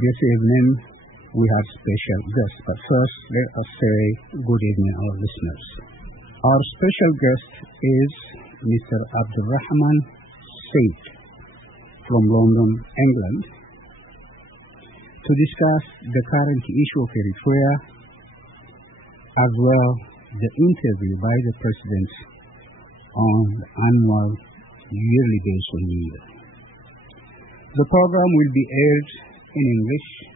This evening we have special guests, but first let us say good evening our listeners. Our special guest is Mr. Rahman from London, England, to discuss the current issue of Eritrea, as well the interview by the President on the annual yearly base on need. The program will be aired in English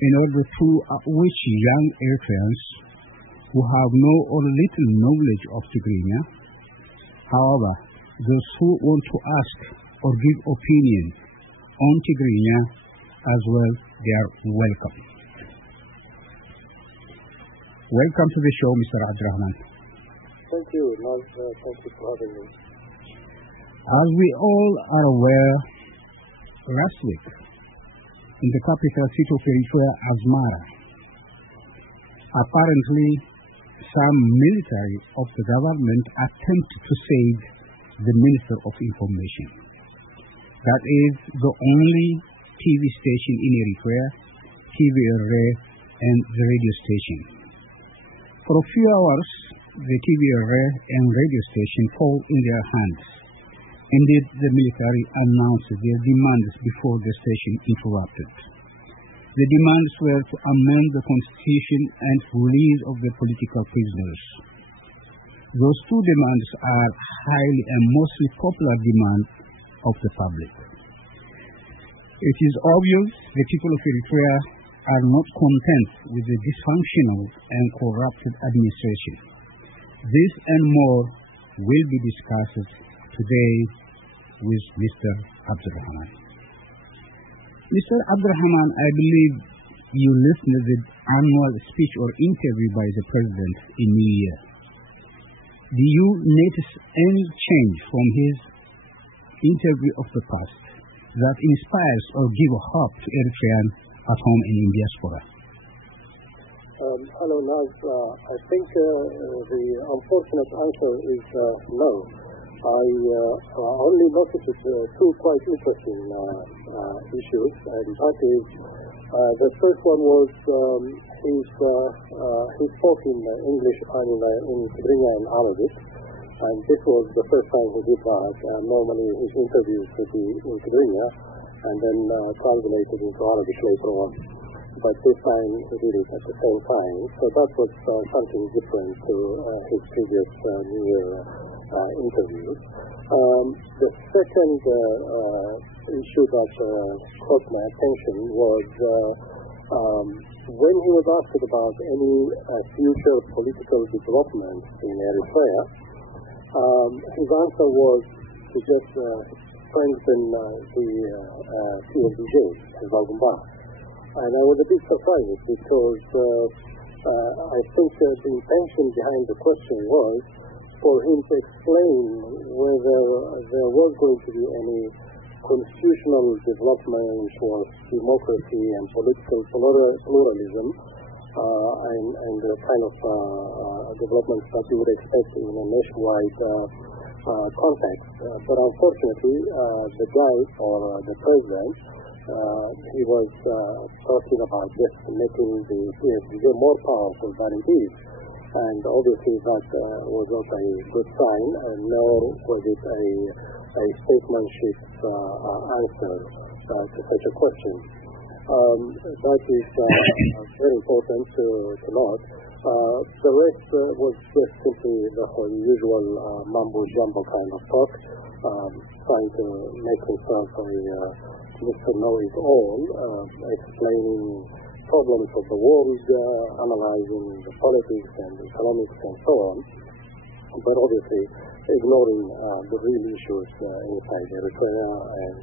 in order to outreach young Eritreans who have no or little knowledge of Tigrinya. However, those who want to ask or give opinion on Tigrinya as well, they are welcome. Welcome to the show, Mr. Rahman. Thank you, Naz. Thank you for having me. As we all are aware, last week, in the capital city of Eritrea, Asmara, apparently some military of the government attempted to save the Minister of Information. That is the only TV station in Eritrea, TVRA, and the radio station. For a few hours, the TVRA and radio station fall in their hands. Indeed, the military announced their demands before the station interrupted. The demands were to amend the constitution and release of the political prisoners. Those two demands are highly and mostly popular demands of the public. It is obvious the people of Eritrea are not content with the dysfunctional and corrupted administration. This and more will be discussed today with Mr. Rahman. Mr. Rahman, I believe you listened to the annual speech or interview by the President in New Year. Do you notice any change from his interview of the past that inspires or gives hope to Eritreans at home and in diaspora? Hello, Naz. I think the unfortunate answer is no. I only noticed two quite interesting issues, and that is the first one was he spoke in English and in Tigrinya and Arabic, and this was the first time he did that. Normally his interviews would be in Tigrinya and then translated into Arabic later on. But this time he did it at the same time, so that was something different to his previous New Year interviews. The second issue that caught my attention was when he was asked about any future political developments in Eritrea, his answer was to just strengthen the PFDJ, and I was a bit surprised because I think the intention behind the question was for him to explain whether there was going to be any constitutional development or democracy and political pluralism and the kind of developments that you would expect in a nationwide context. But unfortunately, the guy or the president, he was talking about just making the PFDJ more powerful than it is. And obviously that was not a good sign, nor was it a statesmanship answer to such a question. That is very important to note. The rest was just simply the usual mumbo-jumbo kind of talk, trying to make himself a Mr. Know-it-all, explaining problems of the world, analyzing the politics and the economics and so on, but obviously ignoring the real issues inside Eritrea and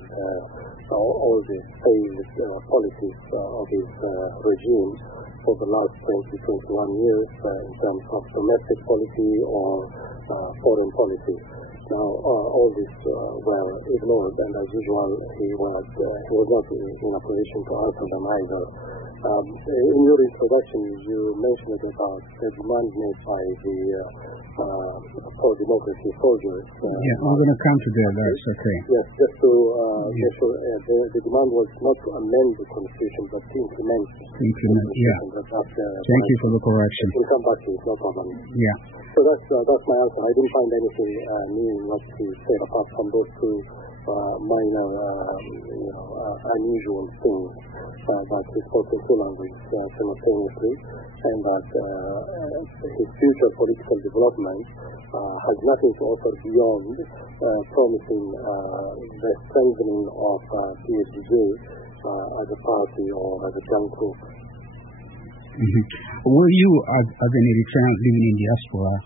all the failed policies of his regime for the last 20-21 years in terms of domestic policy or foreign policy. Now, all this were ignored, and as usual, he was not in a position to answer them either. In your introduction, you mentioned about the demand made by the pro-democracy soldiers. I'm going to come to that. That's okay. Yes, just to make sure the demand was not to amend the constitution, but to implement. Thank you for the correction. We'll come back to it, no problem. Yeah. So that's my answer. I didn't find anything new in what he said apart from those two minor, unusual things that he spoke in two languages simultaneously, and that his future political development has nothing to offer beyond promising the strengthening of PSDJ as a party or as a young group. Mm-hmm. Were you, as an Eritrean living in diaspora,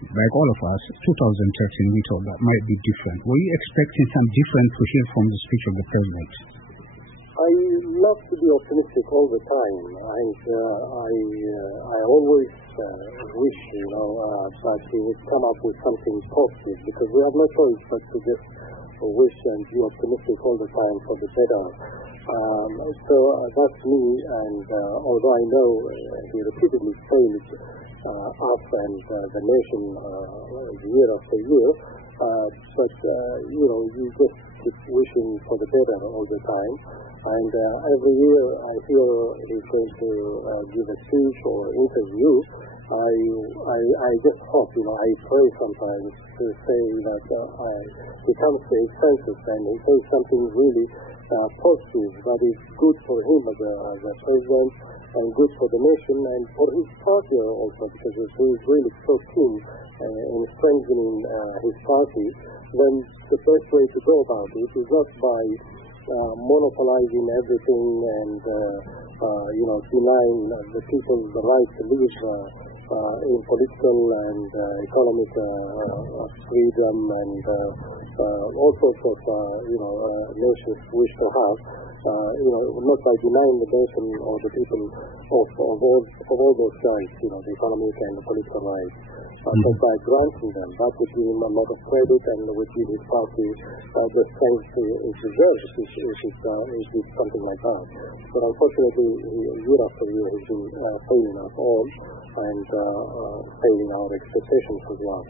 like all of us, 2013, we thought that might be different. Were you expecting some different to hear from the speech of the president? I love to be optimistic all the time, and I always wish, that he would come up with something positive, because we have no choice but to just wish and be optimistic all the time for the better. So that's me, and although I know he repeatedly failed us and the nation year after year, but you just keep wishing for the better all the time. And every year I hear he's going to give a speech or interview. I just hope, I pray sometimes to say that he comes to his senses and he says something really positive that is good for him as a president and good for the nation and for his party also, because he's really so keen in strengthening his party. Then the best way to go about it is not by monopolizing everything and denying the people the right to live in political and economic freedom and all sorts of nations wish to have. Not by denying the nation or the people of all those rights, the economic and the political rights, but by granting them. That would give him a lot of credit and would give his party the strength it deserves if it did something like that. But unfortunately, year after year, he's been failing us all and failing our expectations as well.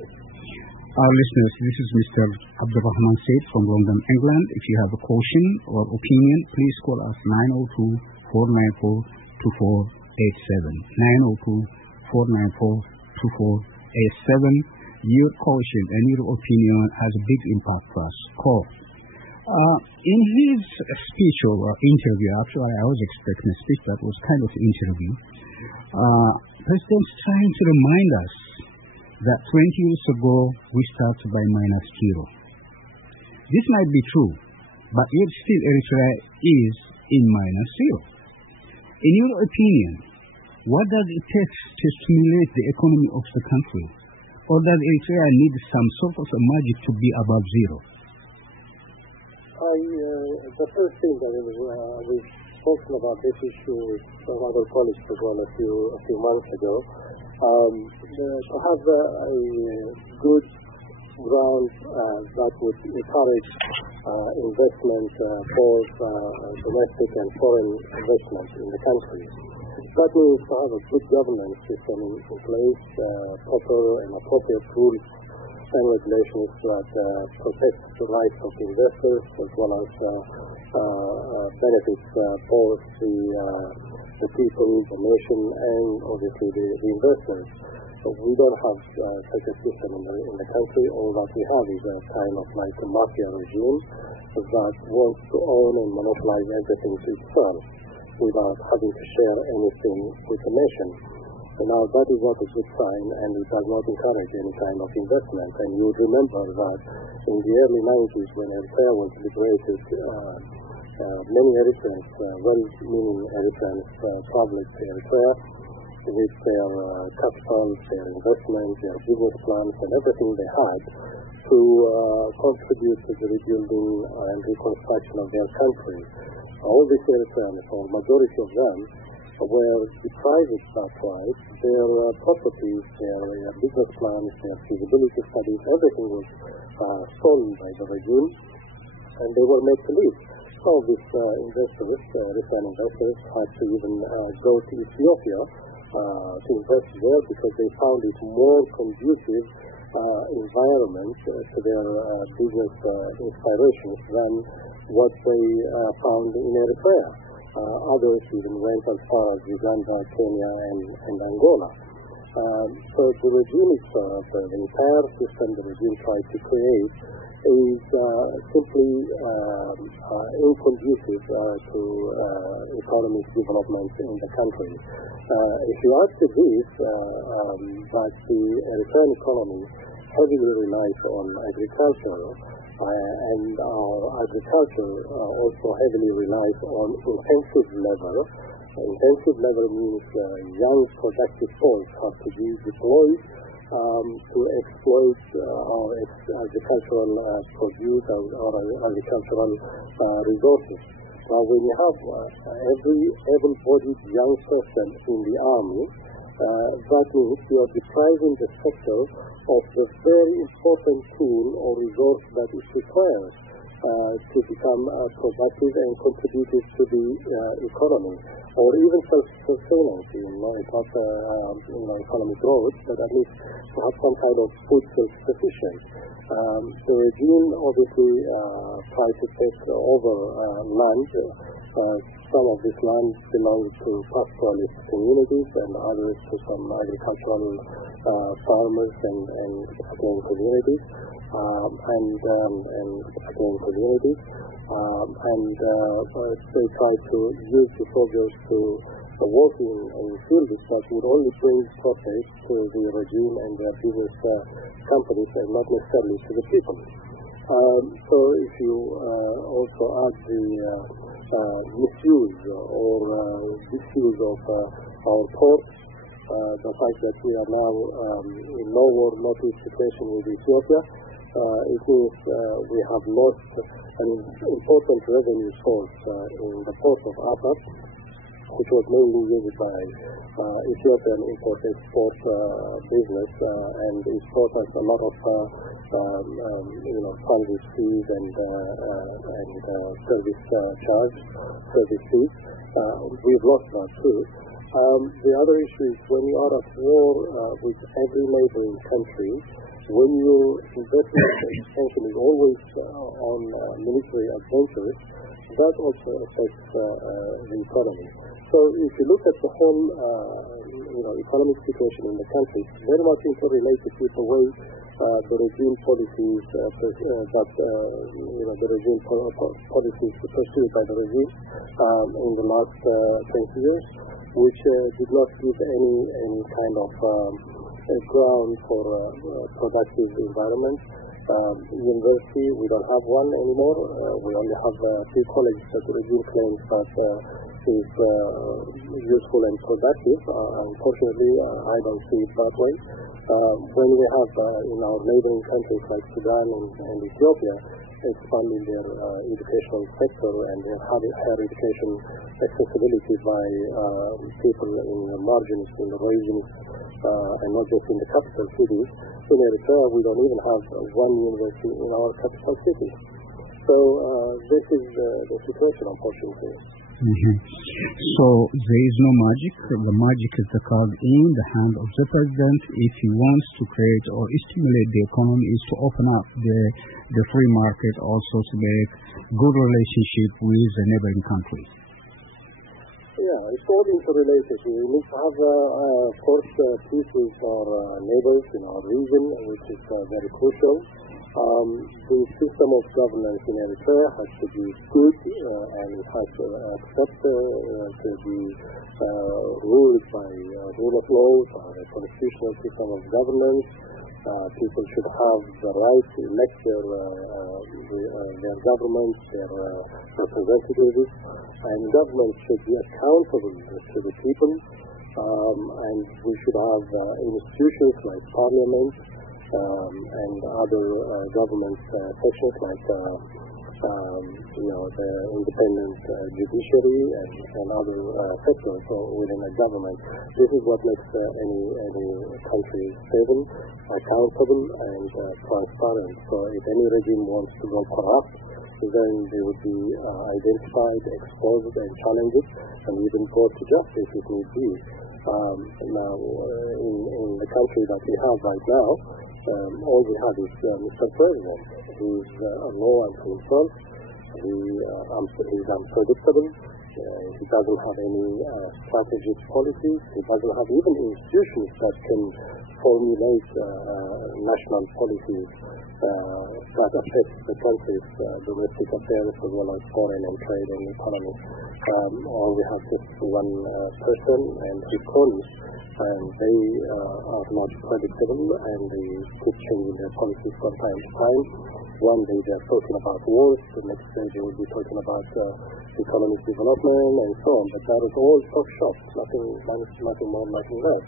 Our listeners, this is Mr. Rahman Said from London, England. If you have a question or opinion, please call us 902-494-2487. 902-494-2487. Your question and your opinion has a big impact for us. Call. In his speech or interview, actually I was expecting a speech that was kind of interview, President's trying to remind us that 20 years ago we started by -0. This might be true, but yet still Eritrea is in -0. In your opinion, what does it take to stimulate the economy of the country? Or does Eritrea need some sort of a magic to be above 0? The first thing that we've spoken about this issue with some other colleagues as well a few months ago. To have a good ground that would encourage investment, both domestic and foreign investment in the country. That means to have a good governance system in place, proper and appropriate rules and regulations that protect the rights of the investors as well as benefits both the people, the nation, and obviously the investors. So we don't have such a system in the country. All that we have is a kind of like a mafia regime that wants to own and monopolize everything to itself without having to share anything with the nation. So now that is not a good sign, and it does not encourage any kind of investment. And you remember that in the early 90s when Eritrea was liberated, many Eritreans, well-meaning Eritreans, traveled to Eritrea with their capital, their investment, their business plans, and everything they had to contribute to the rebuilding and reconstruction of their country. All these Eritreans, or majority of them, were deprived that right. Their properties, their business plans, their feasibility studies, everything was stolen by the regime, and they were made to leave. Some of these investors, Eritrean investors, had to even go to Ethiopia to invest there because they found it more conducive environment to their business inspirations than what they found in Eritrea. Others even went as far as Uganda, Kenya, and Angola. So the regime itself, the entire system the regime tried to create, is simply inconducive to economic development in the country. If you add to this that the Eritrean economy heavily relies on agriculture, and our agriculture also heavily relies on intensive labor. Intensive labor means young productive force have to be deployed to exploit our agricultural produce or agricultural resources. Now, when you have every able-bodied young person in the army, that means you are depriving the sector of the very important tool or resource that it requires to become productive and contributive to the economy, or even self-sustenance. It's not economic growth, but at least to have some kind of food self-sufficient. The regime obviously tried to take over land. Some of this land belongs to pastoralist communities and others to some agricultural farmers and again communities, they try to use the soldiers to work in fields that would only bring profit to the regime and their business companies and not necessarily to the people. So if you also add the misuse or disuse of our ports, the fact that we are now in no war, no peace situation with Ethiopia, it means we have lost an important revenue source in the port of Asab, which was mainly used by Ethiopian import-export business, and it brought us a lot of service fees and service fees. We've lost that too. The other issue is when you are at war with every neighboring country, when your investment attention is always on military adventures, that also affects the economy. So if you look at the whole economic situation in the country, it's very much interrelated with the way the regime policies policies pursued by the regime in the last 20 years, which did not give any kind of ground for productive environment. University, we don't have one anymore. We only have 3 colleges that the regime claims that is useful and productive. Unfortunately, I don't see it that way. When we have in our neighboring countries like Sudan and Ethiopia expanding their educational sector and their higher education accessibility by people in the margins, in the regions, and not just in the capital cities. In Eritrea, we don't even have one university in our capital city. So this is the situation, unfortunately. Mm-hmm. So there is no magic. The magic is the card in the hand of the president. If he wants to create or stimulate the economy, is to open up the free market, also to make good relationship with the neighboring countries. Yeah, it's all interrelated. We need to have, of course, peace with our neighbors in our region, which is very crucial. The system of governance in Eritrea has to be good, and it has to accept to be ruled by rule of law, a constitutional system of governance. People should have the right to elect their government, their representatives, and government should be accountable to the people, and we should have institutions like parliament and other government sections like the independent judiciary and other sectors within a government. This is what makes any country stable, accountable, and transparent. So if any regime wants to go corrupt, then they would be identified, exposed, and challenged, and even brought to justice if need be. Now, in the country that we have right now, all we have is Mr. President, who is a law unto himself. He's unpredictable. He doesn't have any strategic policies. He doesn't have even institutions that can formulate national policies that affect the country's domestic affairs as well as foreign and trade and economy. All we have is one person and his cronies, and they are not predictable, and they keep changing their policies from time to time. One day they're talking about wars, the next day they will be talking about economic development and so on. But that is all talk shop, nothing more, nothing less.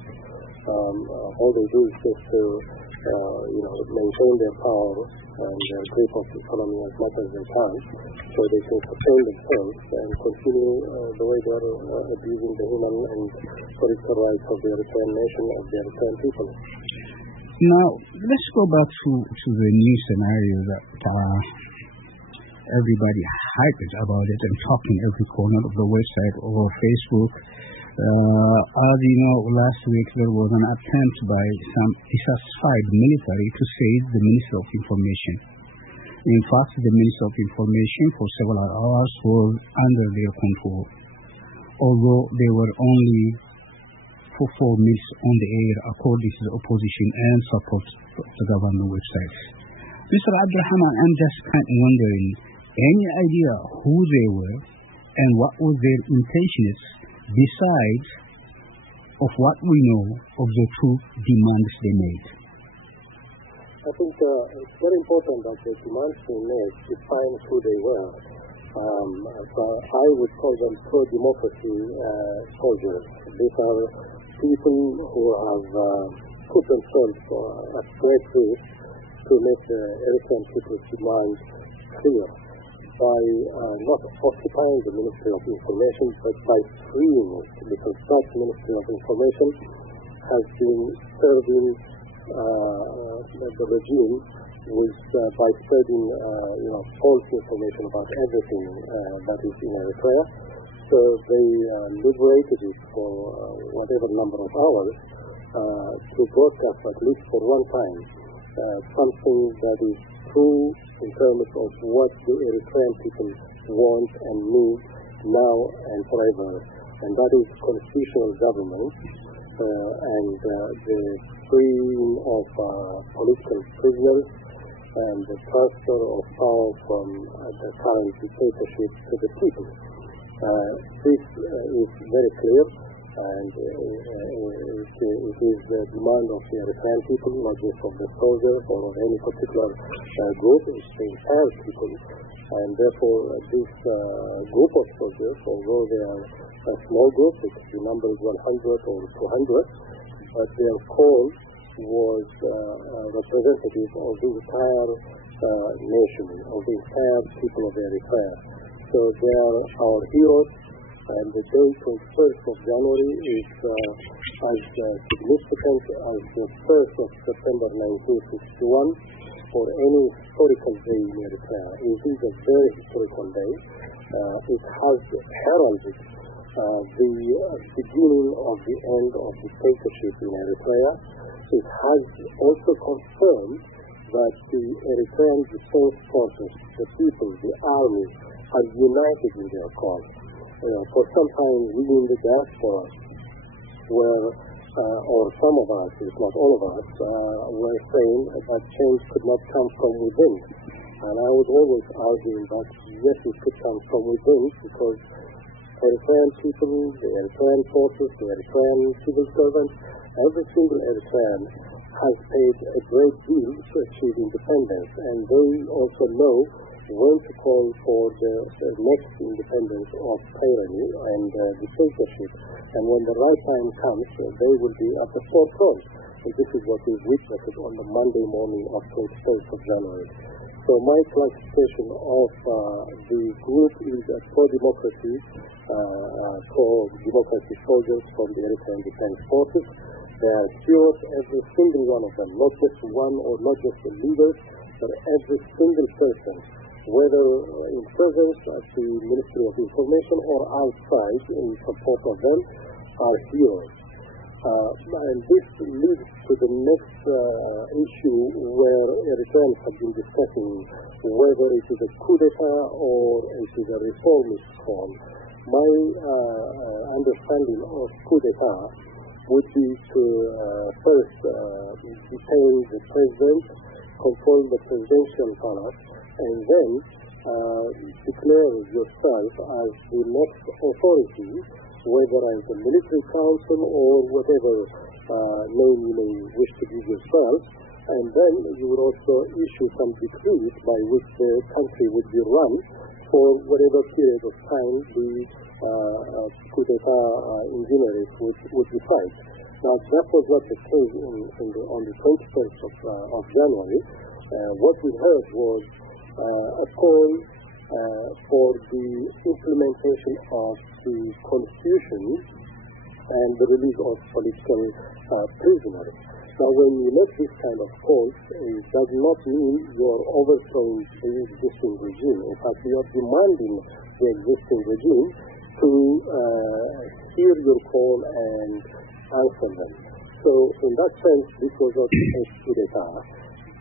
All they do is just to maintain their power and their grip of the economy as much as they can, so they can sustain themselves and continue the way they are abusing the human and political rights of the Eritrean nation, of the Eritrean people. Now, let's go back to the new scenario that everybody hyped about it and talking every corner of the website or Facebook. As you know, last week there was an attempt by some dissatisfied military to seize the Minister of Information. In fact, the Minister of Information for several hours was under their control, although they were only for 4 minutes on the air, according to the opposition and support of the government websites. Mr. Rahman, I'm just kind of wondering, any idea who they were and what was their intentions besides of what we know of the two demands they made? I think it's very important that the demands they made define who they were. So I would call them pro-democracy soldiers. These are people who have put themselves at great risk to make the Eritrean people's demands clear by not occupying the Ministry of Information, but by freeing it, because that Ministry of Information has been serving the regime by spreading false information about everything that is in Eritrea. So they liberated it for whatever number of hours to broadcast, at least for one time, something that is true in terms of what the Eritrean people want and need now and forever. And that is constitutional government and the freeing of political prisoners and the transfer of power from the current dictatorship to the people. This is very clear, and it is the demand of the Eritrean people, not just of the soldiers or of any particular group. It's the entire people, and therefore this group of soldiers, although they are a small group, the number is 100 or 200, but their call was representative of the entire nation, of the entire people of Eritrea. So they are our heroes, and the day 21st of January is as significant as the 1st of September 1961 or any historical day in Eritrea. It is a very historical day. It has heralded the beginning of the end of dictatorship in Eritrea. It has also confirmed that the Eritrean defense forces, the people, the army, are united in their cause. For some time, we in the diaspora were, or some of us, if not all of us, were saying that change could not come from within. And I was always arguing that yes, it could come from within, because Eritrean people, the Eritrean forces, the Eritrean civil servants, every single Eritrean has paid a great deal to achieve independence, and they also know when to call for the next independence of tyranny and dictatorship. And when the right time comes, they will be at the forefront. And this is what we witnessed on the Monday morning of 21st of January. So my classification of the group is a pro-democracy, pro-democracy soldiers from the Eritrean Defense Forces. They are heroes, every single one of them, not just one or not just the leaders, but every single person, whether in presence at the Ministry of Information or outside in support of them, are heroes. And this leads to the next issue where Eritreans have been discussing whether it is a coup d'etat or it is a reformist form. My understanding of coup d'etat would be to first detain the president, control the presidential palace, and then declare yourself as the next authority, whether as a military council or whatever name you may wish to give yourself, and then you would also issue some decrees by which the country would be run for whatever period of time the coup d'etat engineers would decide. Now, that was what the case on the 21st of January. What we heard was a call for the implementation of the Constitution and the release of political prisoners. Now, when you make this kind of calls, it does not mean you are overthrowing the existing regime. In fact, you are demanding the existing regime to hear your call and answer them. So, in that sense, this was not a coup d'etat.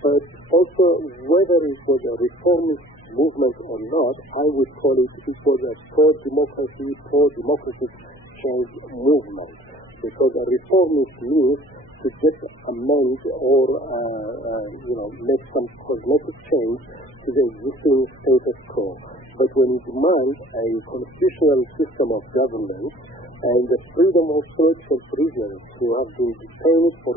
But also, whether it was a reformist movement or not, I would call it was a pro-democracy, pro-democratic change movement. Because a reformist means to just amend or make some cosmetic change to the existing status quo. But when you demand a constitutional system of governance and the freedom of political prisoners who have been detained for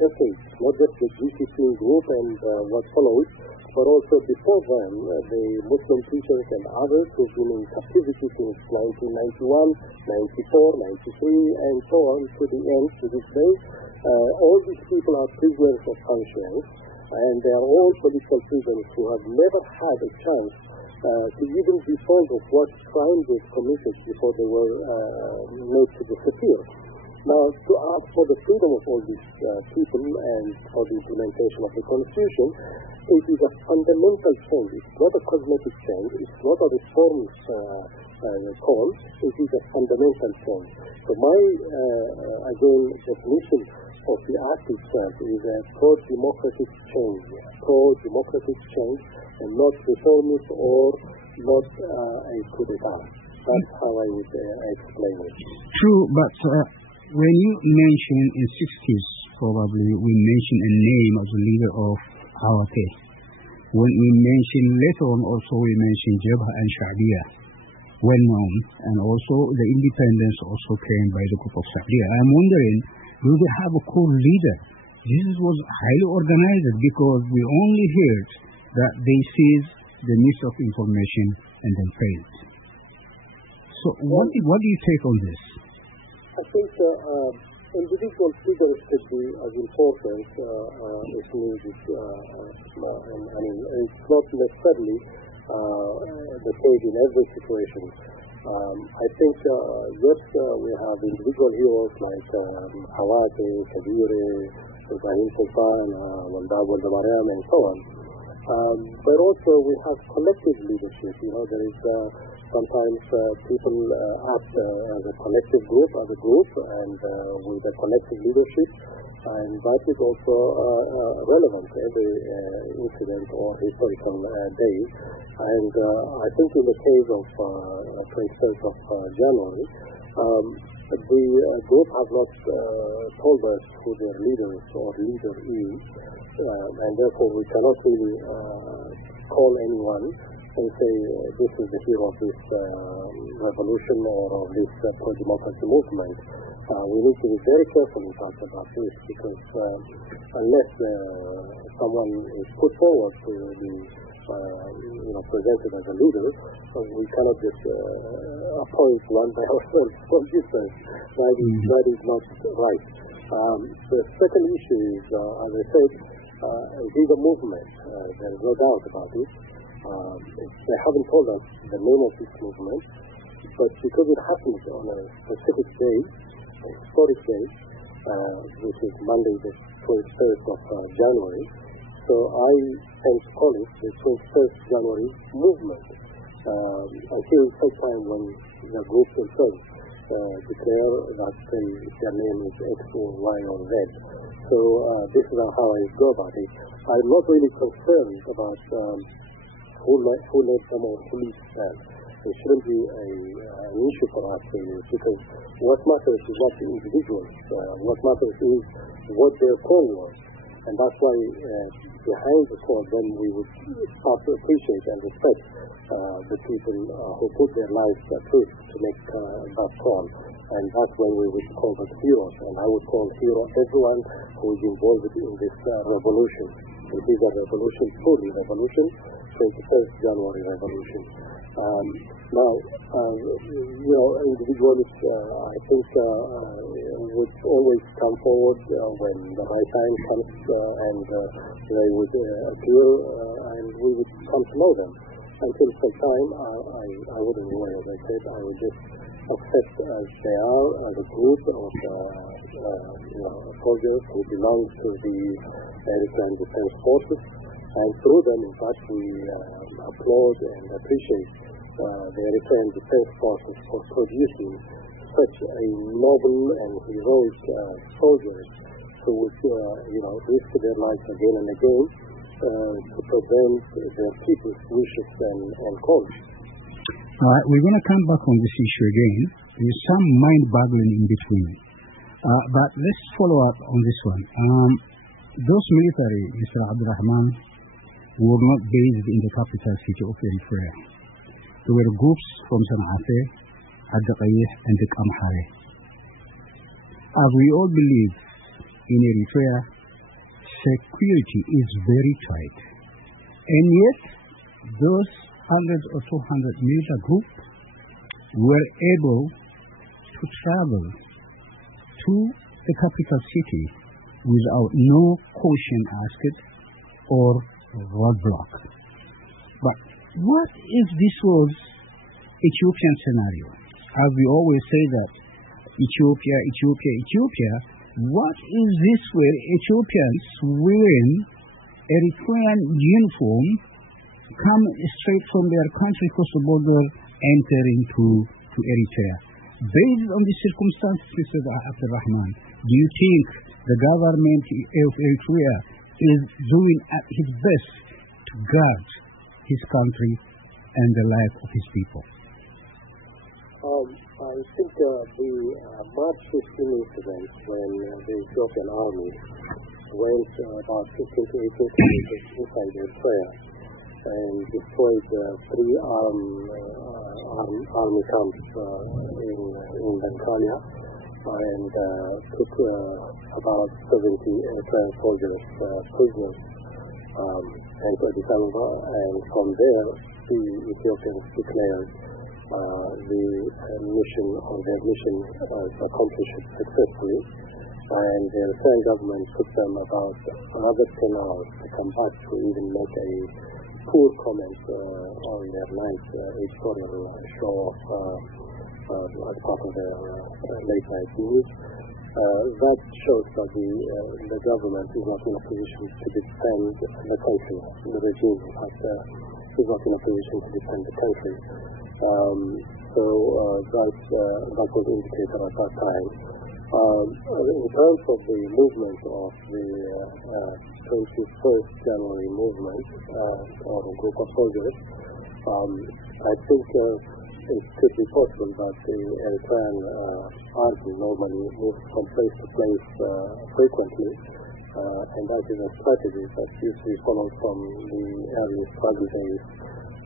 decades, not just the GCC group and what follows, but also before them, the Muslim teachers and others who've been in captivity since 1991, 94, 93, and so on to the end, to this day. All these people are prisoners of conscience, and they are all political prisoners who have never had a chance to even be told of what crime they've committed before they were made to disappear. Now, to ask for the freedom of all these people and for the implementation of the Constitution, it is a fundamental change. It's not a cosmetic change. It's not a reformist call. It is a fundamental change. So my, again, definition of the act itself is a pro-democratic change, and not reformist or not a coup d'etat. That's how I would explain it. True, but when you mention in 60s, probably we mention a name as a leader of our faith. When we mention later on, also we mention Jabha and Sha'biya, well known, and also the independence also claimed by the group of Sha'biya. I'm wondering, do they have a core leader? This was highly organized because we only heard that they seized the Ministry of Information and then failed. So what do you take on this? I think individual figures could be as important if needed. I mean, it's not necessarily the case in every situation. I think, yes, we have individual heroes like Hawate, Kabire, Ibrahim Sultan, Waldab Waldamaryam, and so on. But also we have collective leadership. There is sometimes people act as a collective group, and with a collective leadership, and that is also relevant to every incident or historical day. And I think in the case of 21st of January, the group have not told us who their leaders or leader is, and therefore we cannot really call anyone and say this is the hero of this revolution or of this pro-democracy movement. We need to be very careful in talking about this because unless someone is put forward to be presented as a leader, we cannot just appoint one by ourselves from distance. That is not right. The second issue is, as I said, It is a movement. There is no doubt about it. They haven't told us the name of this movement, but because it happens on a specific day, a historic day, which is Monday the 21st of January, so I tend to call it the 21st January movement. Until such time when the group themselves declare that their name is X or Y or Z. So this is how I go about it. I'm not really concerned about who led them or who leads them. It shouldn't be an issue for us really, because what matters is not the individuals. What matters is what their call was. And that's why behind the call, then we would start to appreciate and respect the people who put their lives at risk to make that call. And that's when we would call them heroes. And I would call hero everyone who is involved in this revolution. It is a revolution, truly revolution, 21st January revolution. Now, individuals, I think, would always come forward when the right time comes, and they would appear, and we would come to know them. Until such time, I wouldn't worry, as I said. I would just accept as they are, as a group of soldiers who belong to the Eritrean Defense Forces, and through them, in fact, we applaud and appreciate the Eritrean Defense Forces for producing such a noble and heroic soldiers who would, risk their lives again and again to prevent their people's wishes and calls. All right, we're going to come back on this issue again. There's some mind-boggling in between. But let's follow up on this one. Those military, Mr. Rahman, were not based in the capital city of Eritrea. There were groups from Sana'a, Arkokabay, and the Amhara. As we all believe, in Eritrea, security is very tight. And yet, those 100 or 200 military groups were able to travel to the capital city without no caution asked or roadblock. But what if this was Ethiopian scenario? As we always say that Ethiopia, what is this where Ethiopians wearing Eritrean uniform come straight from their country across the border, enter into Eritrea? Based on the circumstances, Mr. Rahman, do you think the government of Eritrea is doing at its best to guard his country and the life of his people? I think the March 15 incident, when the Ethiopian army went about 15 to 18 kilometers inside Eritrea and destroyed 3 army camps in Dankania, and took about 70 Eritrean soldiers prisoners and to Addis Ababa, and from there the Ethiopians declared their mission accomplished successfully, and the Eritrean government took them about another 10 hours to come back to even make a poor comment on their night editorial show as part of their late night news. That shows that the government is not in a position to defend the country. The regime, in fact, is not in a position to defend the country. That was indicated at that time. In terms of the movement of the 21st January movement, or a group of soldiers, I think it could be possible that the Eritrean army normally moves from place to place frequently, and that is a strategy that used to be followed from the early struggle days,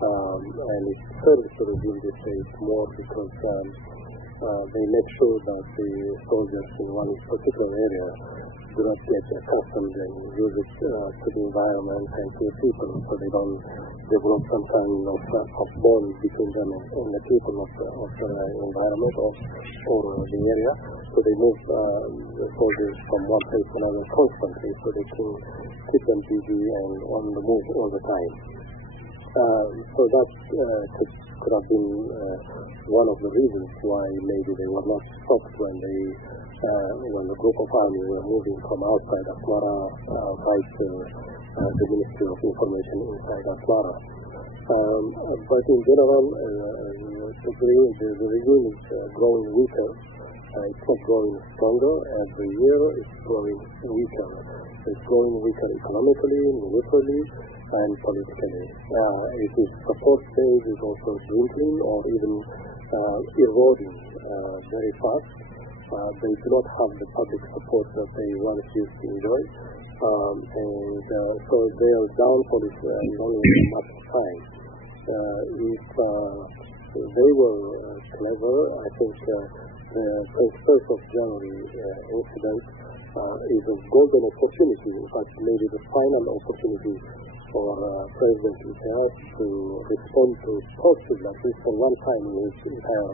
and it serves to reveal this days more because they make sure that the soldiers in one particular area do not get accustomed and use it to the environment and to the people, so they don't develop some kind of bond between them and the people of the environment or the area. So they move the soldiers from one place to another constantly, so they can keep them busy and on the move all the time. So that could have been one of the reasons why maybe they were not stopped when the group of army were moving from outside Asmara right to the Ministry of Information inside Asmara. But in general, the regime is growing weaker. It's not growing stronger. Every year it's growing weaker. It's growing weaker economically, militarily, and politically. Its support base is also dwindling or even eroding very fast. They do not have the public support that they once used to enjoy. So their downfall is only a matter of time. If they were clever, I think the 21st of January incident is a golden opportunity, but maybe the final opportunity for President Eritrea to respond to positively, at least for one time in his entire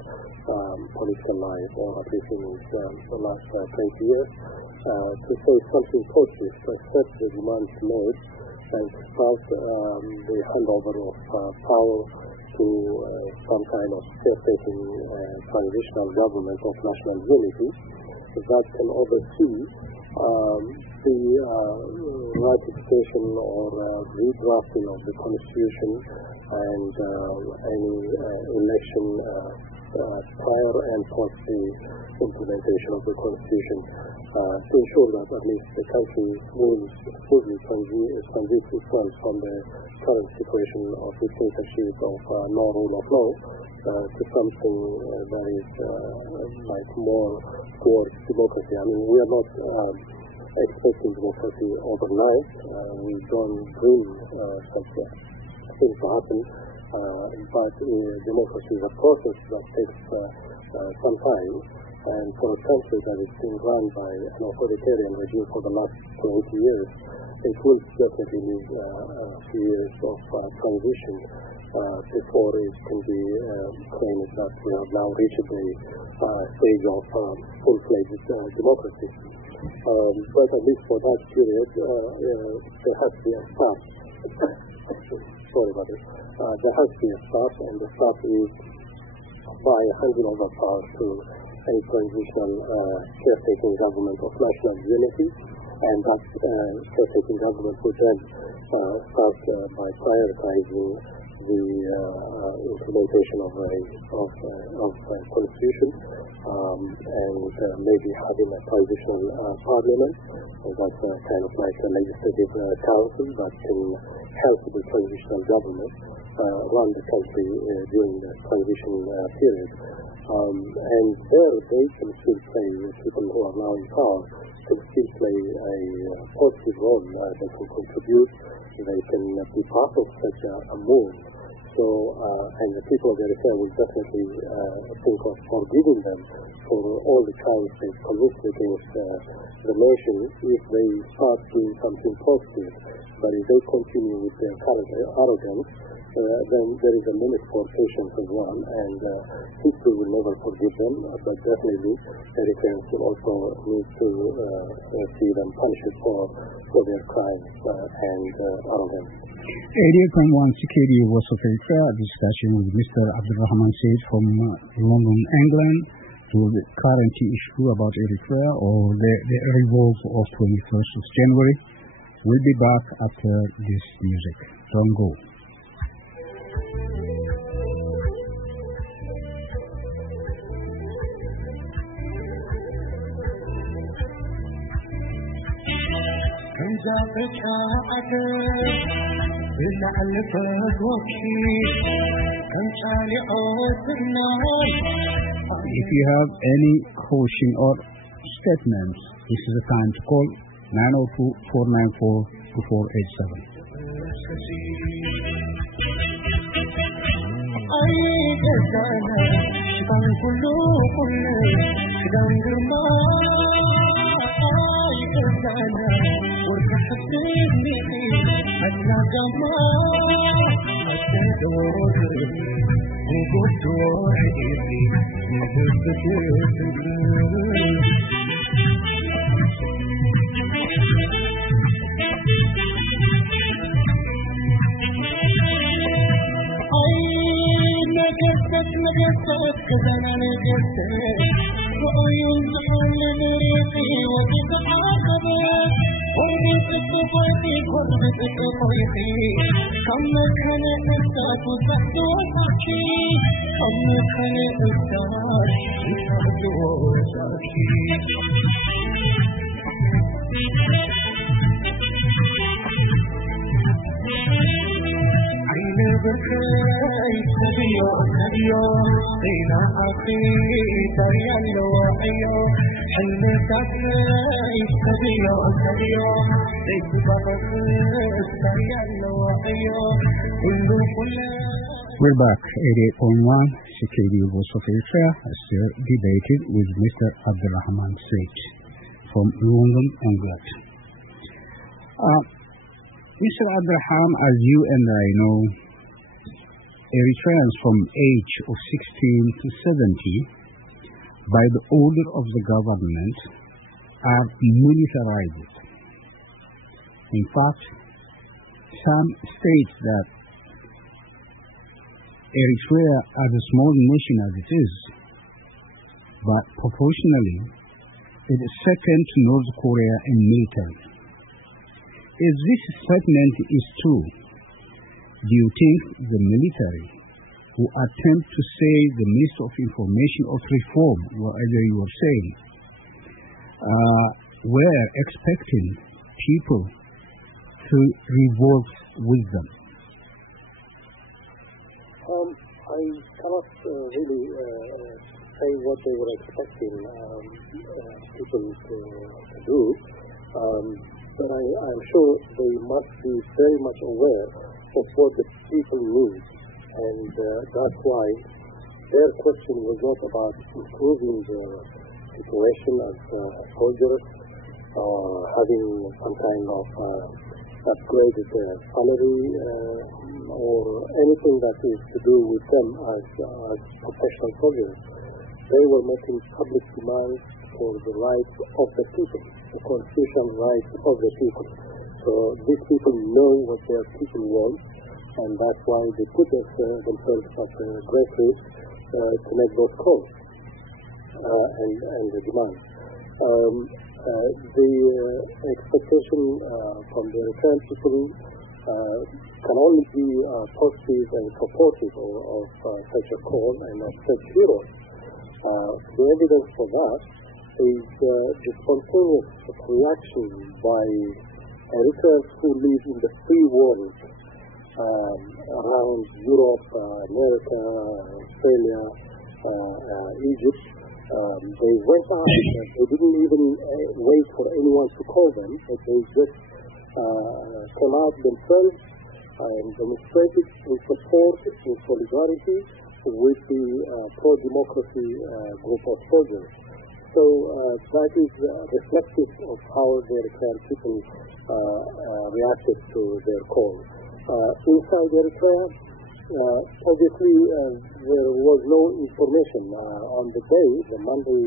political life, or at least in his the last 20 years, to say something positive, to accept the demands made, and to start the handover of power to some kind of caretaking transitional government of national unity that can oversee the ratification or redrafting of the Constitution and any election prior and post the implementation of the Constitution to ensure that at least the country will smoothly transit itself from the current situation of dictatorship of no rule of law to something that is like more towards democracy. I mean, we are not expecting democracy overnight. We don't dream such things to happen, but democracy is a process that takes some time, and for a country that is being run by an authoritarian regime for the last 20 years, it will definitely need a few years of transition before it can be claimed that we have now reached the stage of full-fledged democracy. But at least for that period, there has to be a start. Sorry about this. There has to be a start, and the start is by handing over power to a transitional caretaking government of national unity, and that caretaking government would then start by prioritizing the implementation of a constitution and maybe having a transitional parliament. That's kind of like a legislative council that can help the transitional government run the country during the transition period. And there they can still play, the people who are now in power can still play a positive role. They can contribute, they can be part of such a move. So, and the people of Eritrea will definitely think of forgiving them for all the crimes they've committed against the nation if they start doing something positive. But if they continue with their current arrogance, then there is a limit for patience as well, and history will never forgive them, but definitely Eritreans will also need to see them punished for their crimes and arrogance. 88.1 Security Voice of Eritrea, discussion with Mr. Rahman Said from London, England, to the current issue about Eritrea or the revolt of 21st of January. We'll be back after this music. Don't go. If you have any question or statements, this is the time to call 904-494-2487. We're back, 88.1 CKD Voice of Eritrea, still debated with Mr. Rahman from London, England. Mr. Rahman, as you and I know, Eritreans from age of 16 to 70, by the order of the government, are militarized. In fact, some state that Eritrea, as a small nation as it is, but proportionally, it is second to North Korea in military. If this statement is true, do you think the military who attempt to say the Minister of Information of Reform, whatever you are saying, were expecting people to revolt with them? I cannot really say what they were expecting people to do, but I'm sure they must be very much aware of what the people need, and that's why their question was not about improving the situation as soldiers, having some kind of upgraded salary, or anything that is to do with them as professional soldiers. They were making public demands for the rights of the people, the constitutional rights of the people. So these people know what their people want, and that's why they put themselves at great risk to make those calls and the demands. The expectation from the Eritrean people can only be positive and supportive of such a call and of such heroes. The evidence for that is the spontaneous reaction by Eritreans who live in the free world around Europe, America, Australia, Egypt. They went out. They didn't even wait for anyone to call them, but they just came out themselves and demonstrated in support, in solidarity with the pro-democracy group of soldiers. So that is reflective of how the Eritrean people reacted to their call. Inside Eritrea, obviously there was no information on the day, the Monday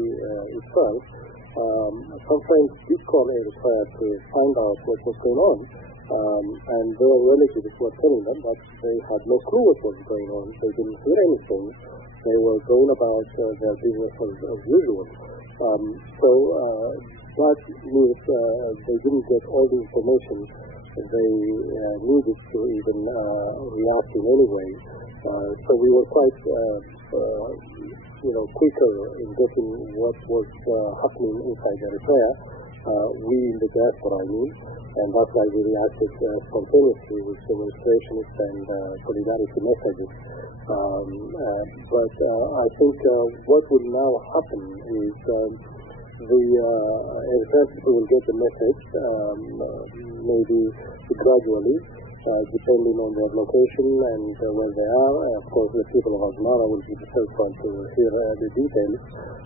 itself. Some friends did call Eritrea to find out what was going on, and their relatives were telling them that they had no clue what was going on. They didn't hear anything. They were going about their business as usual. So that means they didn't get all the information they needed to even react in any way. So we were quite quicker in getting what was happening inside Eritrea, we in the diaspora, I mean, and that's why we reacted spontaneously with demonstrations and solidarity messages. But I think what will now happen is the Eritrean people will get the message, maybe gradually, depending on their location and where they are. Of course, the people of Asmara will be the first one to hear the details,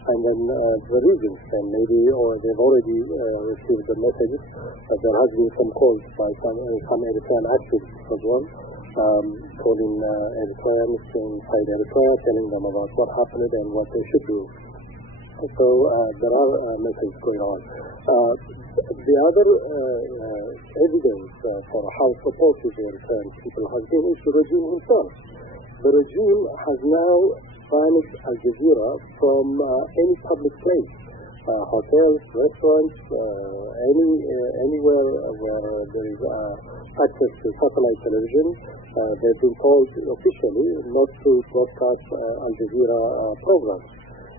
and then the regions, and maybe, or they've already received the messages. There has been some calls by some Eritrean activists as well, calling Eritreans inside Eritrea, telling them about what happened and what they should do. So there are messages going on. The other evidence for how supportive the Eritrean people has been is the regime himself. The regime has now banned Al Jazeera from any public place, hotels, restaurants, anywhere where there is access to satellite television. They've been told officially not to broadcast Al Jazeera programs.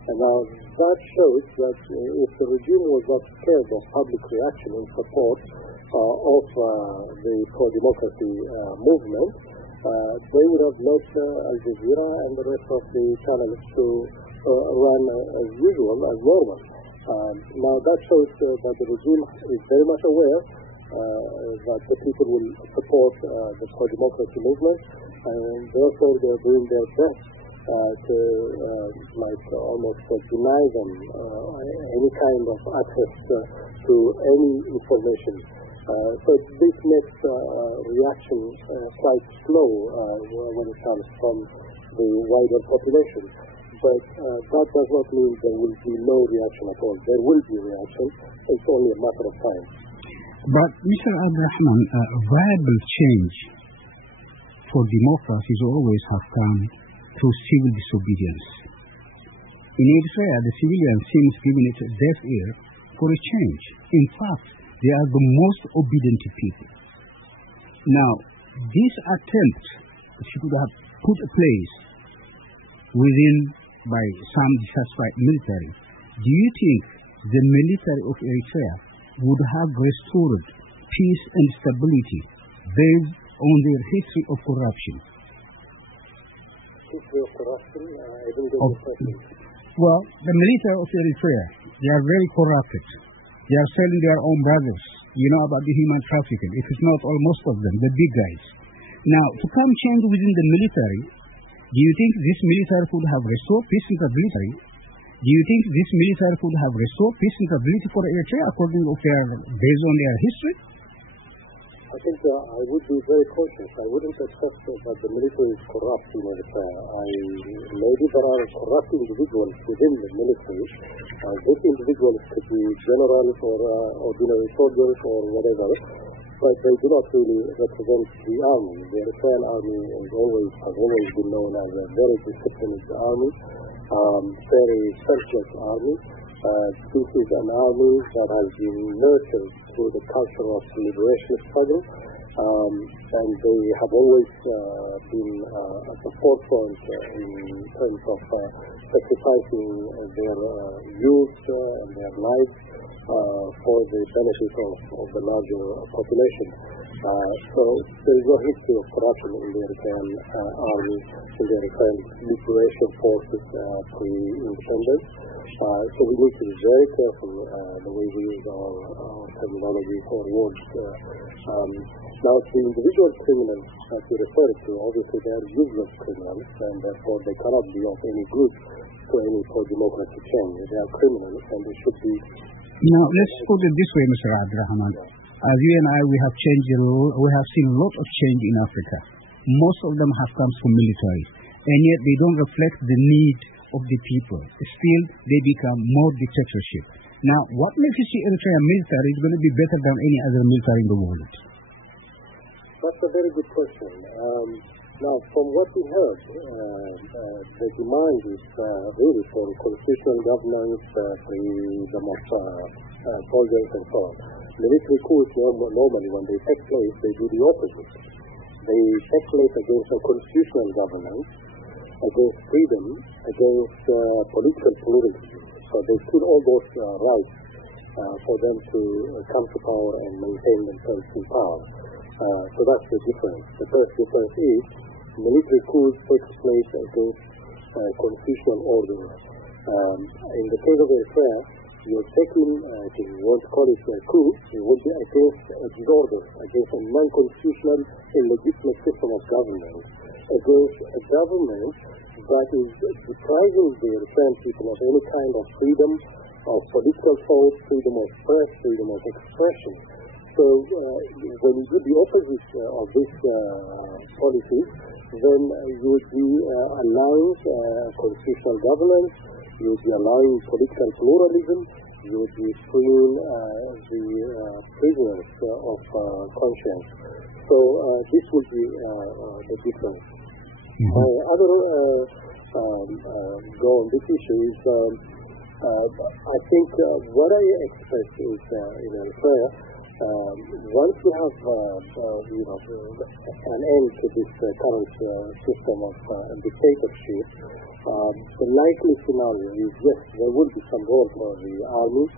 And now that shows that if the regime was not scared of public reaction in support of the pro-democracy movement, they would have let Al Jazeera and the rest of the channels to run as usual, as normal. Now that shows that the regime is very much aware that the people will support the pro-democracy movement, and therefore they're doing their best to almost deny them any kind of access to any information. So this makes reaction quite slow when it comes from the wider population. But that does not mean there will be no reaction at all. There will be reaction. It's only a matter of time. But Mr. Rahman, viable change for democracies always have come through civil disobedience. In Eritrea, the civilians seem giving it a deaf ear for a change. In fact, they are the most obedient people. Now, this attempt should have put a place within by some dissatisfied military. Do you think the military of Eritrea would have restored peace and stability based on their history of corruption? History of corruption? I didn't get the question. Well, the military of Eritrea, they are very corrupted. They are selling their own brothers. You know about the human trafficking. If it's not all, most of them, the big guys. Now, to come change within the military, do you think this military could have restored peace and stability? Do you think this military could have restored peace and stability for Eritrea based on their history? I think I would be very cautious. I wouldn't accept that the military is corrupt in Eritrea. Maybe there are corrupt individuals within the military. These individuals could be generals or ordinary soldiers or whatever, but they do not really represent the army. The Eritrean army has always been known as a very disciplined army, very selfless army. This is an army that has been nurtured through the culture of liberation struggle, and they have always been at the forefront in terms of sacrificing their youth and their lives for the benefit of the larger population. So there is no history of corruption in the Eritrean army, in the Eritrean liberation forces pre-independence. So we need to be very careful the way we use our terminology for words. Now, the individual criminals that you refer to, obviously they are useless criminals, and therefore they cannot be of any good to any pro-democracy change. They are criminals, and they should be. Now, let's put it this way, Mr. Rahman. As you and I, we have seen a lot of change in Africa. Most of them have come from military, and yet they don't reflect the need of the people. Still, they become more dictatorship. Now, what makes you see Eritrean military is going to be better than any other military in the world? That's a very good question. Now, from what we heard, the demand is really for constitutional governance, freedom of soldiers and so on. Military coups normally, when they take place, they do the opposite. They take place against a constitutional governance, against freedom, against political pluralism. So they kill all those rights for them to come to power and maintain themselves in power. So that's the difference. The first difference is military coups take place against constitutional order. In the case of Eritrea, you're taking, if you want to call it a coup, it would be against a disorder, against a non-constitutional, illegitimate system of government, against a government that is depriving the Eritrean people of any kind of freedom of political thought, freedom of press, freedom of expression. So when you do the opposite of this policy, then you would be allowing constitutional governance, you would be allowing political pluralism, you would be freeing the prisoners of conscience. So this would be the difference. Other go on this issue is I think what I expect is in Eritrea, once we have an end to this current system of dictatorship, the likely scenario is yes, there will be some role for the army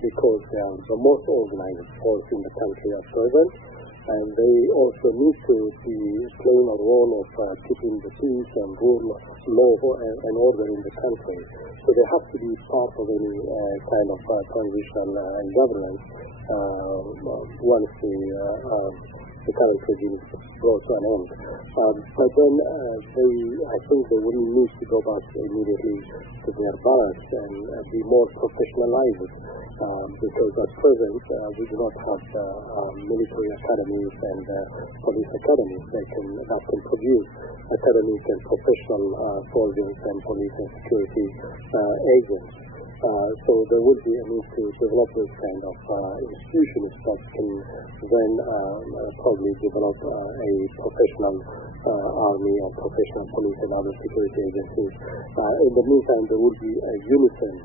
because they are the most organized force in the country at present, and they also need to be playing a role of keeping the peace and rule law and order in the country. So they have to be part of any kind of transition and governance once the current regime is brought to an end. But then I think they wouldn't need to go back immediately to their barracks and be more professionalized because at present we do not have military academies and police academies that can produce academic and professional soldiers and police and security agents. So there would be a need to develop this kind of institutions that can then probably develop a professional army or professional police and other security agencies. In the meantime, there would be a unison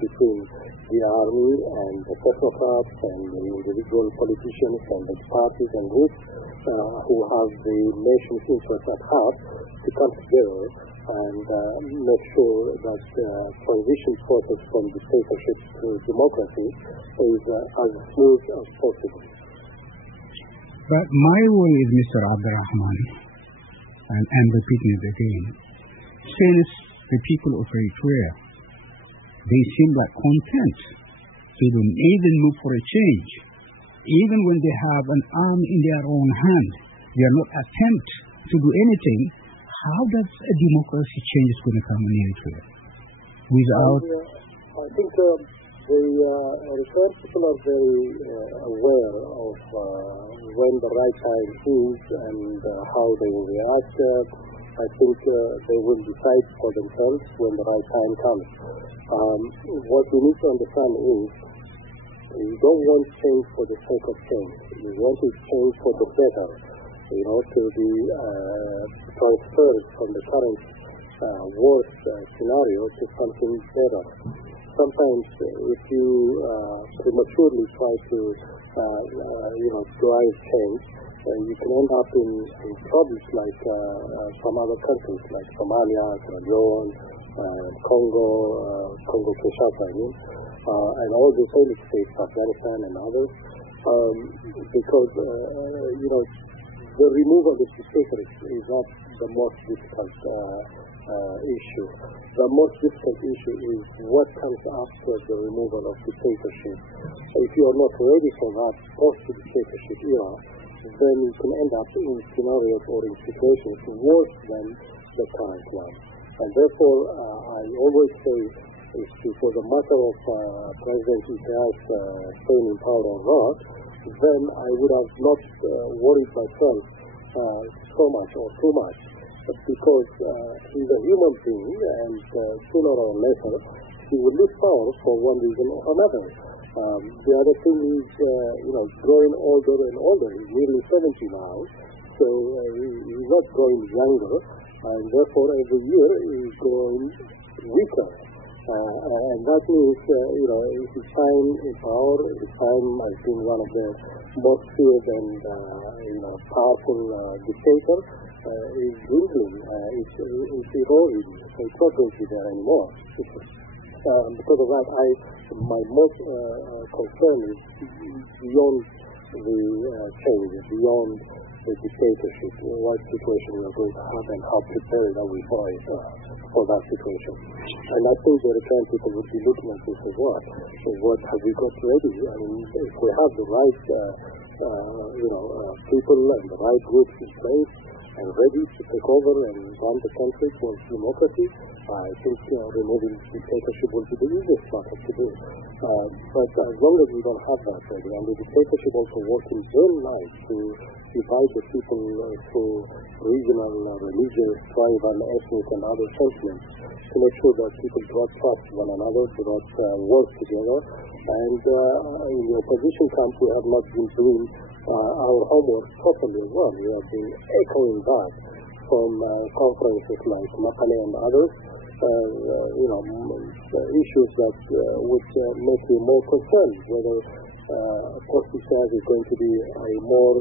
between the army and the technocrats and the individual politicians and the parties and groups who have the nation's interests at heart to come together and make sure that the transition process from dictatorship to democracy is as smooth as possible. But my worry is, Mr. Rahman, and I'm repeating it again, since the people of Eritrea, they seem like content. They don't even move for a change. Even when they have an arm in their own hand, they are not attempt to do anything. How does a democracy change is going to come in Eritrea? Without... I think the Eritrean people are very aware of when the right time is and how they will react. I think they will decide for themselves when the right time comes. What we need to understand is you don't want change for the sake of change. You want to change for the better, to be transferred from the current worst scenario to something better. Sometimes if you prematurely try to drive change, you can end up in problems like some other countries like Somalia, Sierra Leone, Congo-Kinshasa, and all the Islamic states, Afghanistan and others, because the removal of the dictatorship is not the most difficult issue. The most difficult issue is what comes after the removal of dictatorship. If you are not ready for that post-dictatorship era, then you can end up in scenarios or in situations worse than the current one. And therefore, I always say, for the matter of President Eritrea's staying in power or not, then I would have not worried myself so much or too much, because he's a human being, and sooner or later he will lose power for one reason or another. The other thing is, growing older and older. He's nearly 70 now, so he's not growing younger, and therefore every year he's growing weaker. And that means, his time in power, his time as being one of the most feared and, powerful dictators is dwindling. It's eroding. So it's not going to be there anymore. Because of that, my most concern is beyond the change, beyond the dictatorship, what situation we are going to have and how prepared are we for that situation. And I think the Eritrean people would be looking at this as well. So what have we got ready? I mean, if we have the right people and the right groups in place and ready to take over and run the country towards democracy, I think removing dictatorship will be the easiest matter to do. But as long as we don't have that ready, and the dictatorship also working very nice to divide the people through regional, religious, tribal, ethnic, and other sentiments, to make sure that people do not trust one another, do not work together. And in the opposition camp, we have not been doing our homework properly as well. We have been echoing that from conferences like Makane and others, issues that would make me more concerned whether post-Islam is going to be a more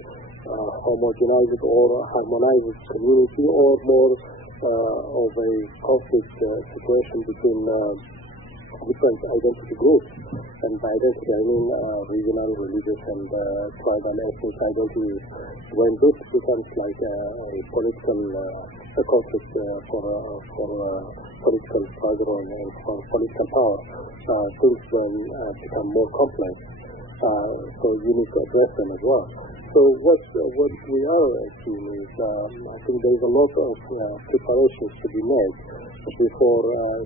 homogenized or harmonized community, or more of a conflict situation between different identity groups. And by identity I mean regional, religious, and tribal and ethnic identities. When this becomes like a political conflict for political struggle and for political power, things will become more complex. So you need to address them as well. So what we are seeing is, I think there is a lot of preparations to be made before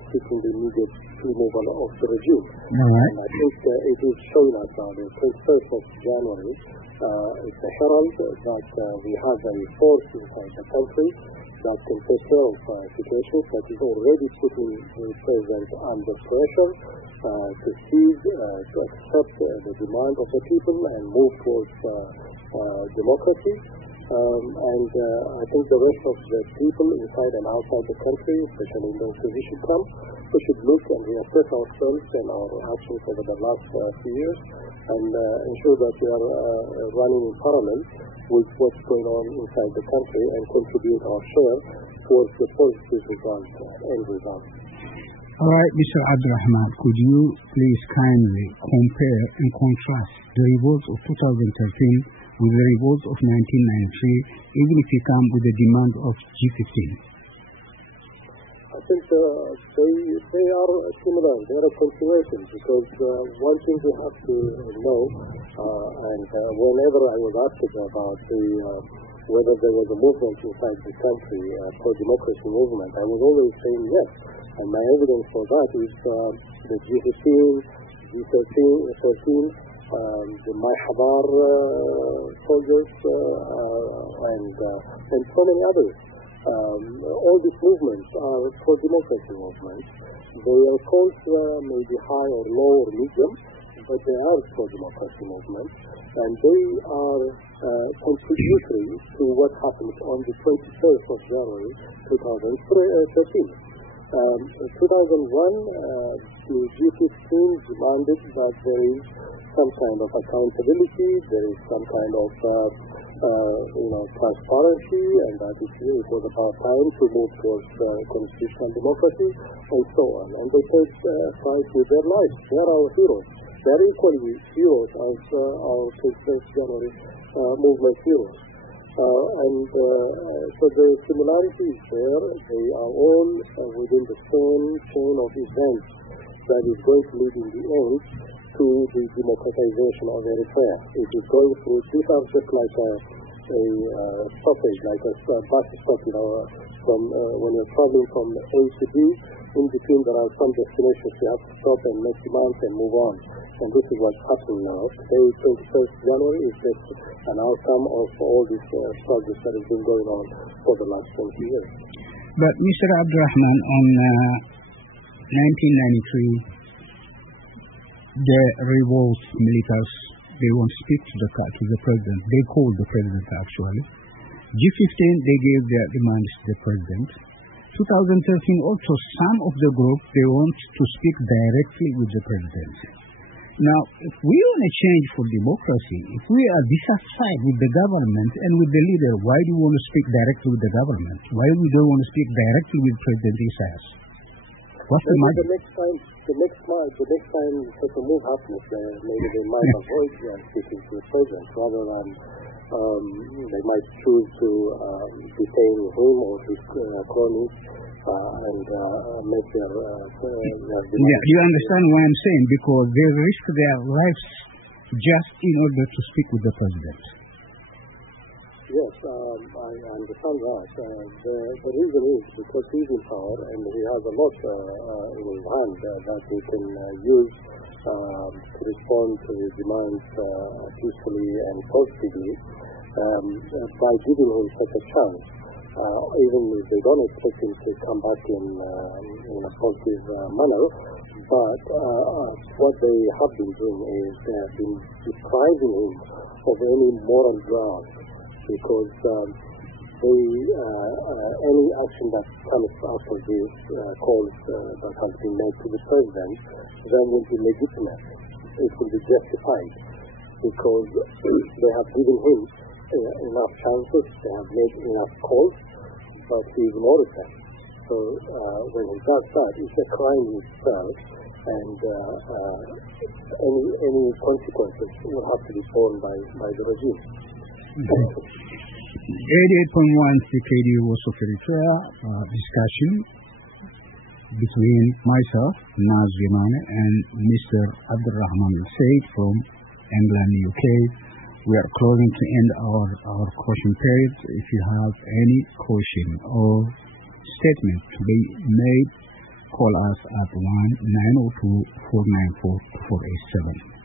seeking the immediate removal of the regime. Right. And I think it is showing us now, the 21st of January, it's a herald that we have a force inside the country that can take care of situations, that is already putting the president under pressure to seize, to accept the demand of the people and move towards democracy. And I think the rest of the people inside and outside the country, especially in the opposition camp, we should look and reassess ourselves and our actions over the last few years, and ensure that we are running in parallel with what's going on inside the country and contribute our share towards the positive result, end result. All right, Mr. Abdurrahman, could you please kindly compare and contrast the revolts of 2013 with the revolts of 1993, even if you come with the demand of G15? I think they are similar. They are a continuation, because one thing we have to know, and whenever I was asked about whether there was a movement inside the country, pro-democracy movement, I was always saying yes. And my evidence for that is the G15, G13, the Mayhabar soldiers, and so many others. All these movements are pro-democracy movements. They are called maybe high or low or medium, but they are pro-democracy movements, and they are contributory to what happened on the 21st of January 2013. 2001, the G15 demanded that there is some kind of accountability, there is some kind of transparency, and that it was about time to move towards constitutional democracy, and so on. And they paid price with their lives. They are our heroes. They are equally heroes as our 21st January movement heroes. So the similarity is there. They are all within the same chain of events that is going to lead in the end to the democratization of Eritrea. It is going through, these are just like a stoppage, like a bus stop, from when you're traveling from A to B. In between there are some destinations you have to stop and make demands and move on. And this is what's happening now. Today, 21st January, is just an outcome of all these struggles that have been going on for the last 20 years. But Mr. Abdurrahman, on 1993, the revolt militants, they won't speak to the president. They called the president, actually. G15, they gave their demands to the president. 2013, also, some of the group, they want to speak directly with the president. Now, if we want a change for democracy, if we are dissatisfied with the government and with the leader, why do we want to speak directly with the government? Why we don't want to speak directly with President Isaias? What's the matter? The next time such a move happens, maybe they might avoid speaking to the president, rather than they might choose to detain him or his cronies and make their demands. Yeah, you understand what I'm saying? Because they risk their lives just in order to speak with the president. Yes, I understand that. The reason is because he's in power and he has a lot in his hand that he can use to respond to his demands peacefully and positively by giving him such a chance. Even if they don't expect him to come back in a positive manner, but what they have been doing is they have been depriving him of any moral ground, because any action that comes after these calls that have been made to the president then will be legitimate. It will be justified because they have given him enough chances, they have made enough calls, but he ignored them. So when he does that, it's a crime in itself, and any consequences will have to be borne by the regime. 88.1 CKD was of Eritrea discussion between myself, Naz Yamane, and Mr. Rahman from England, UK. We are closing to end our question period. If you have any question or statement to be made, call us at 1-902-494-487.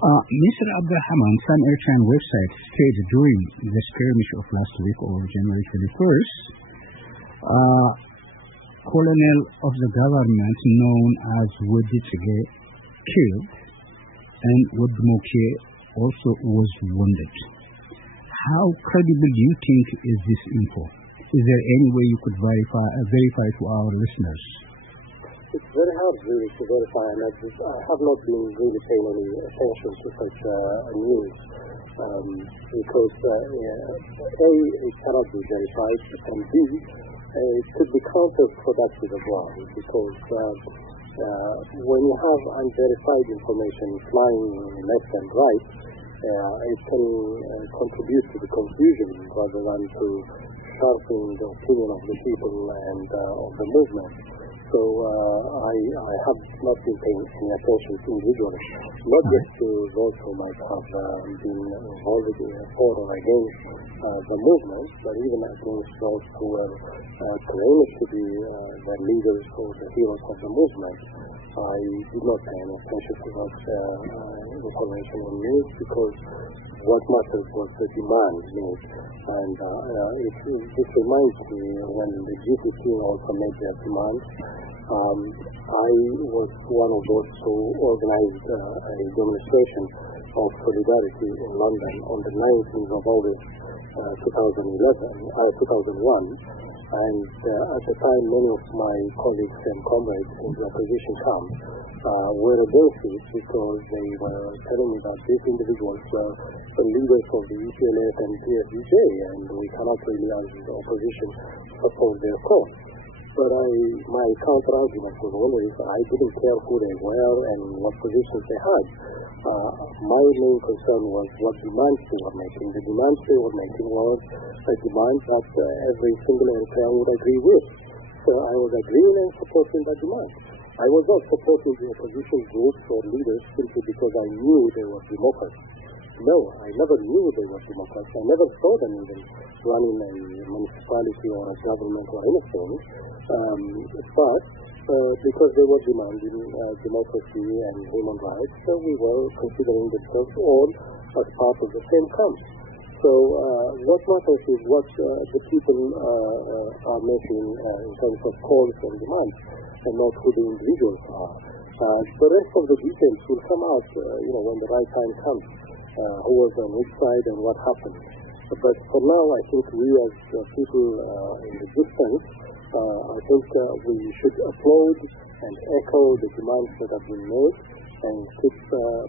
Mr. Rahman, some Eritrean websites stated during the skirmish of last week or January 21st, colonel of the government known as Weditige killed and Wodmoke also was wounded. How credible do you think is this info? Is there any way you could verify to our listeners? It's very hard really to verify, and I have not been really paying any attention to such news because A, it cannot be verified, and B, it could be counterproductive as well, because when you have unverified information flying left and right, it can contribute to the confusion rather than to sharpen the opinion of the people and of the movement. So I have not been paying any attention to individually, not just to those who might have been involved for or against the movement, but even against those who were claimed to be the leaders or the heroes of the movement. I did not pay any attention to that information on news because what matters was the demand made. And this reminds me when the GCC also made their demands. I was one of those who organized a demonstration of solidarity in London on the 19th of August 2001. And at the time, many of my colleagues and comrades in the opposition camp were against it because they were telling me that these individuals were the leaders of the EPLF and PFDJ, and we cannot really, as the opposition, support their cause. But my counter-argument was always I didn't care who they were and what positions they had. My main concern was what demands they were making. The demands they were making was a demand that every single Eritrean would agree with. So I was agreeing and supporting that demand. I was not supporting the opposition groups or leaders simply because I knew they were Democrats. No, I never knew they were Democrats. I never saw them even running a municipality or a government or anything. But because they were demanding democracy and human rights, so we were considering themselves all as part of the same camp. So what matters is what the people are making in terms of calls and demands, and not who the individuals are. The rest of the details will come out, when the right time comes. Who was on which side and what happened. But for now, I think we as people in the distance, I think we should applaud and echo the demands that have been made and keep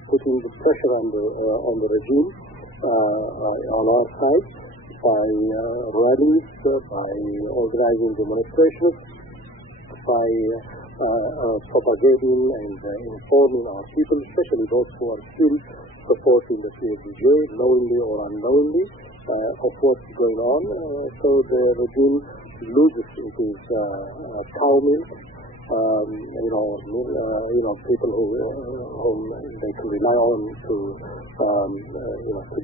putting the pressure on the regime on our side by rallies, by organizing demonstrations, by propagating and informing our people, especially those who are still supporting the PFDJ, knowingly or unknowingly, of what's going on. So the regime loses its cow milk, people whom they can rely on to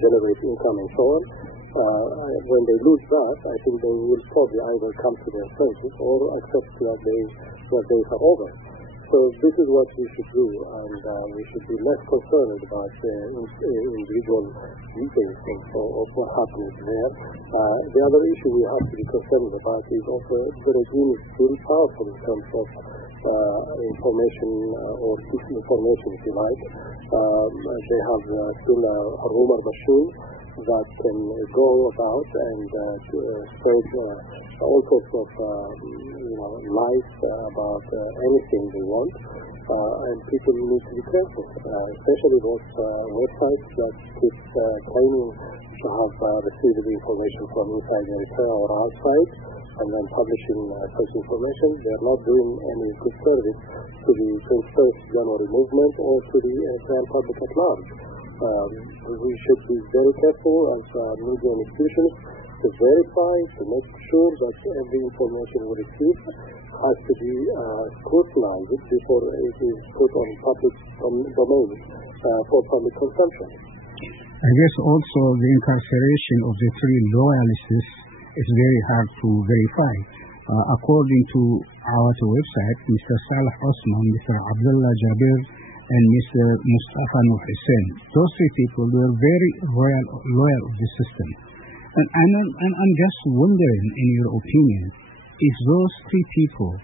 generate income and so on. When they lose that, I think they will probably either come to their senses or accept that their days are over. So this is what we should do, and we should be less concerned about individual details of what happens there. The other issue we have to be concerned about is also the regime is still powerful in terms of information or disinformation, if you like. They have still a rumor machine. that can go about and spread all sorts of lies about anything they want, and people need to be careful, especially those websites that keep claiming to have received the information from inside Eritrea or outside, and then publishing such information. They are not doing any good service to the 21st January movement or to the Eritrean public at large. We should be very careful as media institutions to verify, to make sure that every information we receive has to be scrutinized before it is put on public domain for public consumption. I guess also the incarceration of the three loyalists is very hard to verify. According to our website, Mr. Saleh Osman, Mr. Abdullah Jabir, and Mr. Mustafa Nuh Hussein, those three people were very loyal of the system. And I'm just wondering, in your opinion, if those three people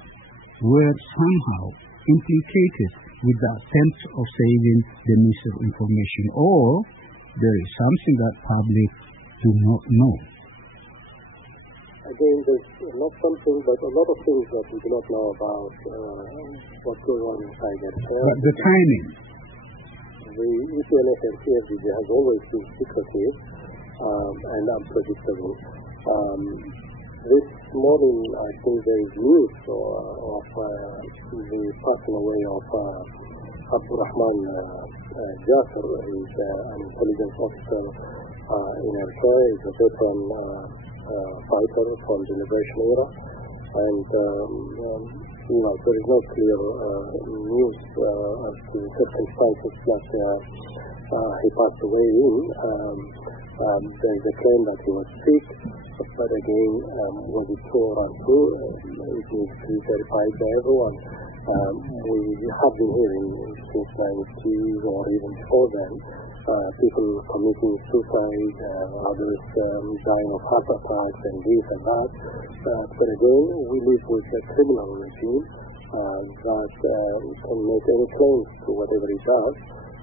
were somehow implicated with the attempt of saving the Minister of Information, or there is something that public do not know. Again, there's not something, but a lot of things that we do not know about what's going on inside Eritrea. But the timing. The EPLF and CFDG has always been secretive and unpredictable. This morning, I think there is news of the passing away of Rahman Jasser. He's an intelligence officer in Eritrea. He's a veteran fighter from the liberation era, and there is no clear news as to the circumstances that he passed away in. There is a claim that he was sick, but again, was it true or untrue? It needs to be verified by everyone. We have been hearing since the 90s or even before then, people committing suicide, others dying of heart attacks and this and that. But again, we live with a criminal regime that can make any claims to whatever it does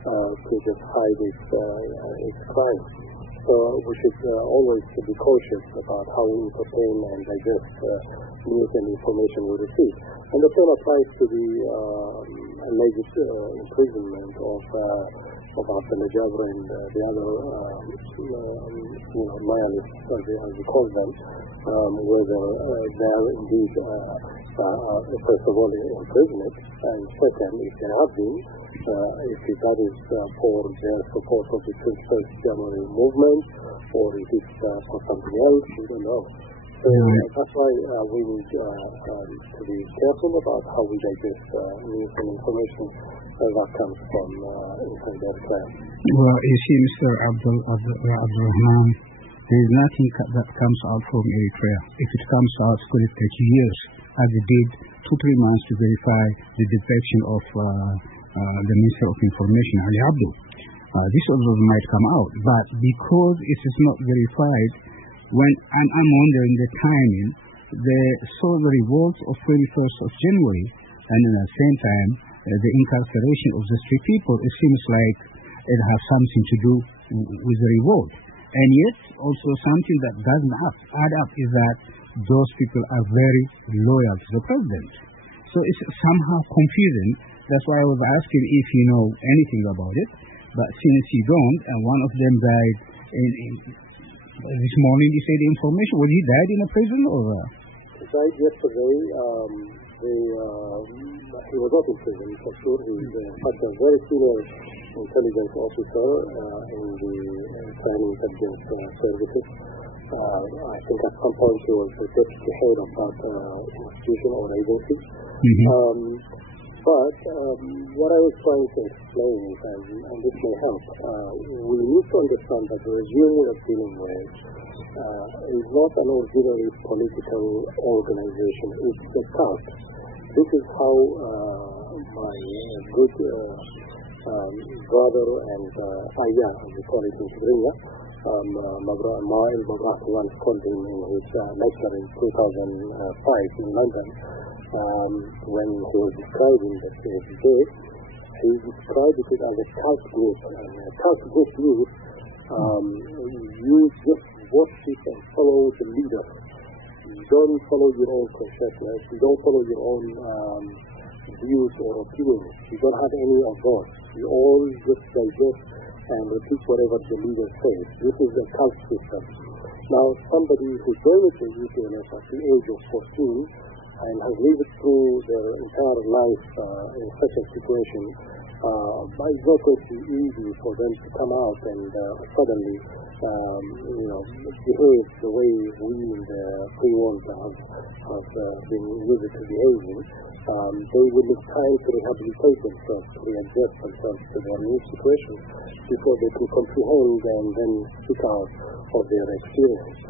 to just hide its crime. So we should always be cautious about how we entertain and digest news and information we receive. And the same applies to the alleged imprisonment of Abdullah Jabir and the other loyalists, as we call them, whether they are indeed, first of all, imprisoned, and second, if they have been, if that is for their support of the 21st January movement, or if it's for something else, we don't know. So that's why we need to be careful about how we digest news and information that comes from inside Eritrea. Well, you see, Mr. Rahman, there is nothing that comes out from Eritrea. If it comes out, it could take years, as it did 2-3 months to verify the defection of the Minister of Information, Ali Abdul. This also might come out, but because it is not verified, and I'm wondering the timing, saw the revolt of 21st of January, and at the same time, the incarceration of the three people, it seems like it has something to do with the revolt. And yet, also something that doesn't add up is that those people are very loyal to the president. So it's somehow confusing. That's why I was asking if you know anything about it. But since you don't, and one of them died this morning, you say the information, well, he died in a prison or? He died yesterday. He was not in prison, for sure. He's in fact a very senior intelligence officer in the Chinese intelligence services. I think at some point he was the deputy head of that institution or agency. But what I was trying to explain is, and this may help, we need to understand that the regime we are dealing with is not an ordinary political organization. It's a cult. This is how my good brother and Aya, as we call it in Tigrinya, Ma'il Mabrah once called him in his lecture in 2005 in London, when he was describing the CFDG, he described it as a cult group. And a cult group means You just worship and follow the leader. You don't follow your own consciousness. You don't follow your own views or opinions. You don't have any of those. You all just digest and repeat whatever the leader says. This is a cult system. Now, somebody who joined the UPLF at the age of 14 and has lived through their entire life in such a situation, it's not going to be easy for them to come out and suddenly, behave the way we in the free world have been used to behaving. They will need time to rehabilitate themselves, to readjust themselves to their new situation before they can comprehend and then speak out of their experience.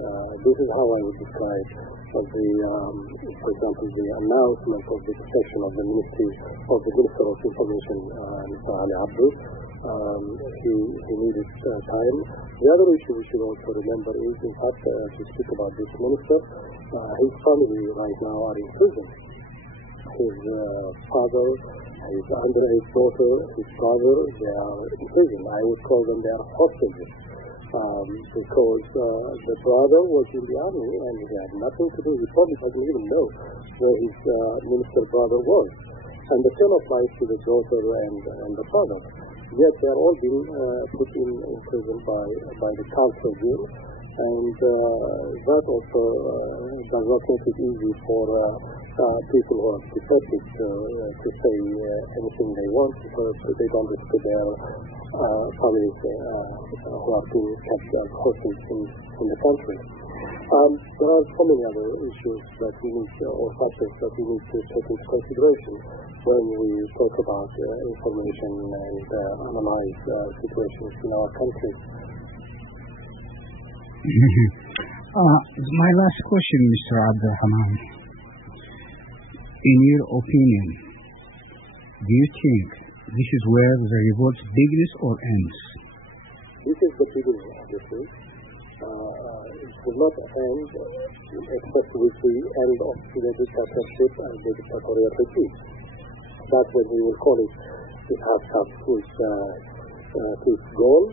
This is how I would describe for example, the announcement of the defection of the Minister of Information, Mr. Ali Abdu. He needed time. The other issue we should also remember is, in fact, to speak about this minister, his family right now are in prison. His father, his underage daughter, his brother, they are in prison. I would call them they are hostages. Because the brother was in the army and he had nothing to do. He probably doesn't even know where his minister brother was. And the same applies to the daughter and the father. Yet they are all being put in prison by the cult regime. And that also does not make it easy for people who are defected to say anything they want, because they don't respect their families who are being kept as hostages in the country. There are so many other issues that we need, or factors that we need to take into consideration when we talk about information and analyze situations in our country. My last question, Mr. Rahman. In your opinion, do you think this is where the revolt begins or ends? This is the beginning, obviously. It will not end except with the end of the dictatorship and the dictatorial regime. That's when we will call it. It has come to its goal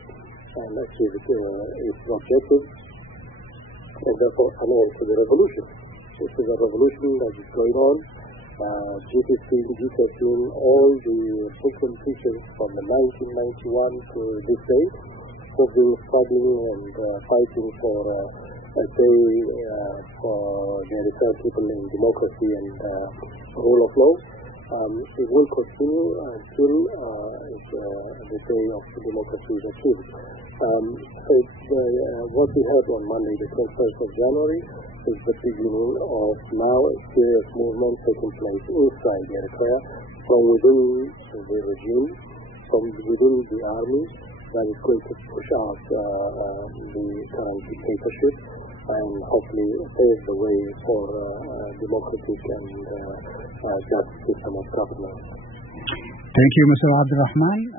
and achieve its objective, and therefore an end to the revolution. This is a revolution that is going on. G15, G13, all the Muslim teachers from the 1991 to this day who've been struggling and fighting for a day for the Eritrean people in democracy and rule of law. It will continue until the day of democracy is achieved. What we had on Monday, the 21st of January, is the beginning of now a serious movement taking place inside Eritrea, from within the regime, from within the army, that is going to push out the current dictatorship and hopefully pave the way for democratic and just system of government. Thank you, Mr. Rahman.